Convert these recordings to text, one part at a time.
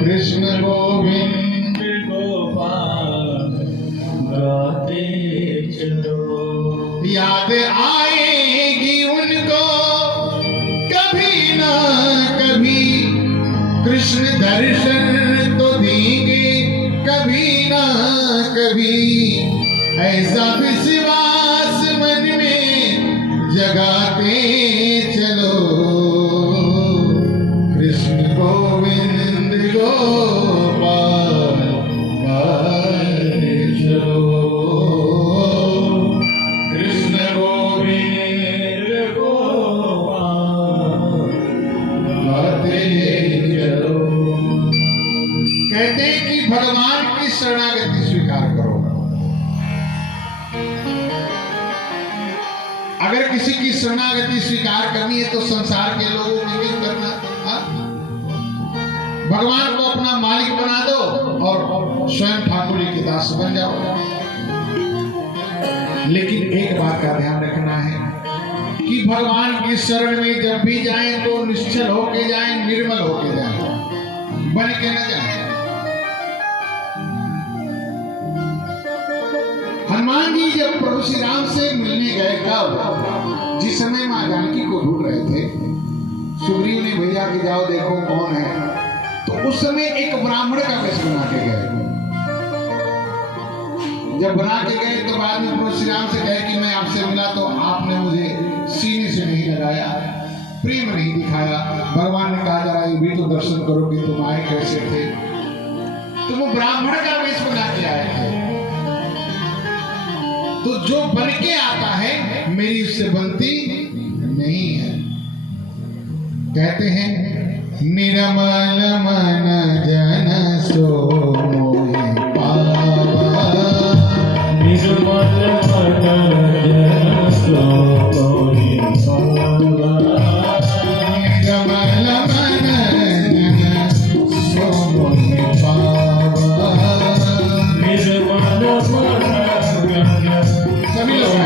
कृष्ण गोविंद गोपाल गाते चलो। याद आएगी उनको कभी ना कभी, कृष्ण दर्शन तो देंगे कभी ना कभी। ऐसा विश्वास मन में जगाते चलो। कृष्ण गोविंद गोपाल गाते चलो। कृष्ण गोविंद गोपाल गाते चलो। कहते हैं कि भगवान की शरणागति स्वीकार करो। अगर किसी की शरणागति स्वीकार करनी है तो संसार के लोगों को क्यों करना? भगवान को अपना मालिक बना दो और स्वयं ठाकुर जी के दास बन जाओ। लेकिन एक बात का ध्यान रखना है कि भगवान की शरण में जब भी जाएं तो निश्चल होके जाएं, निर्मल होके जाएं, बन के न जाएं। हनुमान जी जब प्रभु श्री राम से मिलने गए, कब? जिस समय मां जानकी को ढूंढ रहे थे, सुग्रीव ने भेजा कि जाओ देखो कौन है। तो उस समय एक ब्राह्मण का वेश बना के गए। जब बना के गए तो बाद में प्रभु श्री राम से कहे कि मैं आपसे मिला तो आपने मुझे सीने से नहीं लगाया, प्रेम नहीं दिखाया। भगवान ने कहा जरा ये भी तो दर्शन करो कि तुम आए कैसे थे। तो वो ब्राह्मण का वेश बना के आए थे। तो जो बन के आता है मेरी उससे बनती नहीं है। कहते हैं निर्मल मन जन सो मोहि पावा। निर्मल मन जन सो मोहि पावा। निर्मल मन जन सो मोहि पावा। निर्मल मन सभी लोग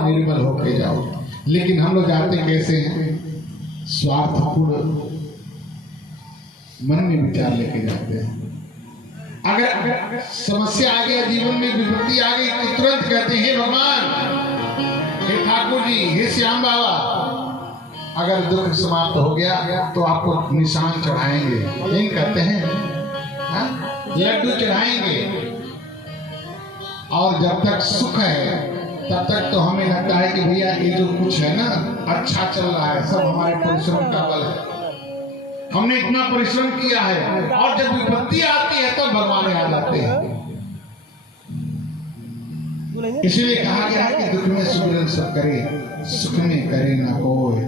निर्मल होके जाओ। लेकिन हम लोग जाते कैसे हैं? स्वार्थपूर्ण मन में विचार लेके जाते हैं। अगर समस्या आ गई, जीवन में विपत्ति आ गई तो तुरंत कहते हैं भगवान, हे ठाकुर जी, हे श्याम बाबा, अगर दुख समाप्त हो गया तो आपको निशान चढ़ाएंगे। यही कहते हैं, लड्डू चढ़ाएंगे। और जब तक सुख है तब तक तो हमें लगता है कि भैया ये जो कुछ है ना अच्छा चल रहा है, सब हमारे परिश्रम का बल है, हमने इतना परिश्रम किया है। और जब विपत्ति आती है तब भगवान याद आते हैं। इसलिए कहा गया है कि दुख में सुमिरन सब करे, सुख में करे ना कोई।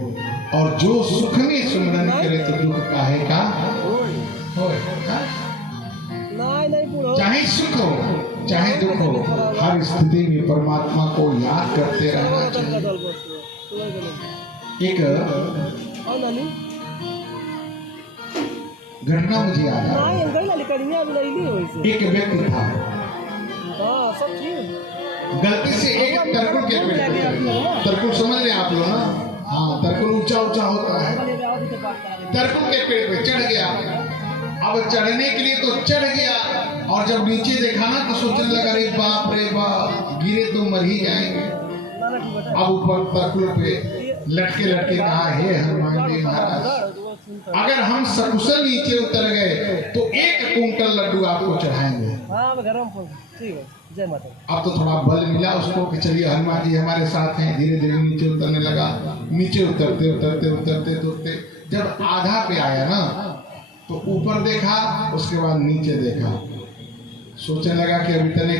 और जो सुख में सुमिरन करे तो दुख काहे का होए। चाहे सुख हो चाहे दुख हो, हर स्थिति में परमात्मा को याद करते रहना चाहिए। एक घटना मुझे याद आ एक व्यक्ति था, गलती से एक तरकुल के पेड़ पर चढ़ गया। तरकुल समझ रहे आप लोग ना? हाँ, तरकुल ऊंचा ऊंचा होता है। तरकुल के पेड़ पे चढ़ गया। अब चढ़ने के लिए तो चढ़ गया, और जब नीचे देखा ना तो सोचने लगा रे बाप गिरे तो मर ही जाएंगे। अब ऊपर तरकुल पे लटके लटके कहा, हे हनुमान जी महाराज, अगर हम सकुशल नीचे उतर गए तो 1 कुंटल लड्डू आपको चढ़ाएंगे। अब तो थोड़ा बल मिला उसको कि चलिए हनुमान जी हमारे साथ हैं। धीरे धीरे नीचे उतरने लगा। नीचे उतरते उतरते उतरते उतरते जब आधा पे आया ना तो ऊपर देखा, उसके बाद नीचे देखा, सोचने लगा कि अभी तने